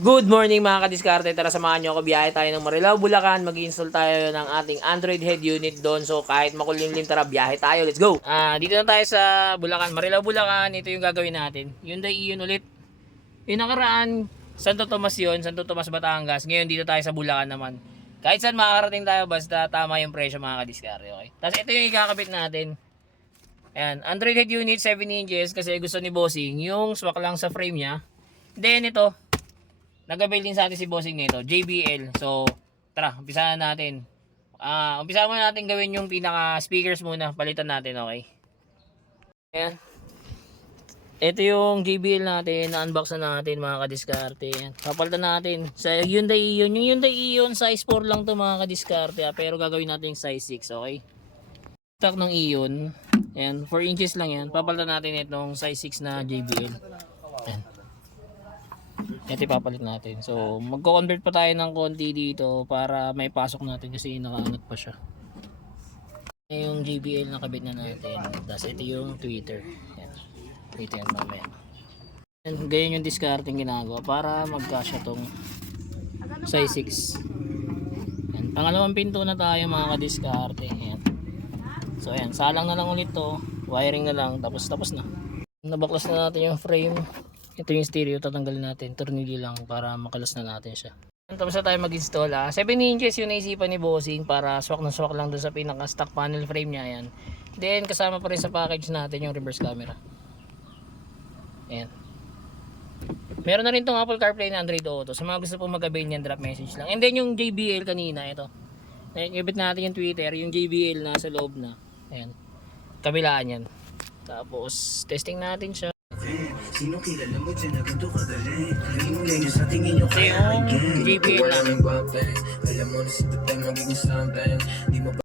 Good morning mga kadiskarte. Tara samahan nyo ako. Biyahe tayo ng Marilao, Bulacan. Mag-install tayo ng ating Android head unit doon. So kahit makulimlim, tara biyahe tayo. Let's go! Dito na tayo sa Bulacan. Marilao, Bulacan. Ito yung gagawin natin. Hyundai Ion ulit. Yung nakaraan, Santo Tomas yun. Santo Tomas, Batangas. Ngayon dito tayo sa Bulacan naman. Kahit saan makakarating tayo, basta tama yung presyo mga kadiskarte. Okay? Tapos ito yung ikakabit natin. Ayan. Android head unit 7 inches kasi gusto ni Bossing. Yung swak lang sa frame niya. Then ito. Nag-avail din sa atin si Bossing nito, JBL. So, tara, umpisahan natin. Umpisahan muna natin gawin yung pinaka speakers muna. Palitan natin, okay? Ayan. Ito yung JBL natin. Na-unbox na natin mga kadiskarte. Papalitan natin. Sa Hyundai Ion. Yung Hyundai Ion, size 4 lang to mga kadiskarte. Pero gagawin natin yung size 6, okay? Stock ng Ion. Ayan, 4 inches lang yan. Papalitan natin itong size 6 na JBL. Ayan. Ito ipapalit natin. So, magko-convert pa tayo ng konti dito para may pasok natin kasi nakaangat pa siya. Ito yung JBL na kabit na natin. Tapos ito yung tweeter. Yan. Ito yan mamaya. And ganyan yung discarding ginagawa para magkasya tong size 6. Yan. Pangalawang pinto na tayo mga kadiskarte. Yan. So ayan, salang na lang ulit to. Wiring na lang. Tapos na. Nabaklas na natin yung frame. Ito yung stereo, tatanggalin natin. Tornilyo lang para makalas na natin siya. Tapos na tayo mag-install. 7 inches yung naisipan ni Bossing para swak na swak lang doon sa pinaka stock panel frame niya. Ayan. Then kasama pa rin sa package natin yung reverse camera. Ayan. Meron na rin tong Apple CarPlay na Android Auto. Sa mga gusto pong mag-avail niyan, drop message lang. And then yung JBL kanina, ito. Ibit natin yung Twitter, yung JBL na sa loob na. Ayan. Kabilaan yan. Tapos testing natin siya. Sino kilala mo dyan na ganito kadali? Hingay nyo sa tingin nyo kaya JBL namin. Alam mo na sa tatay magiging something. Di mo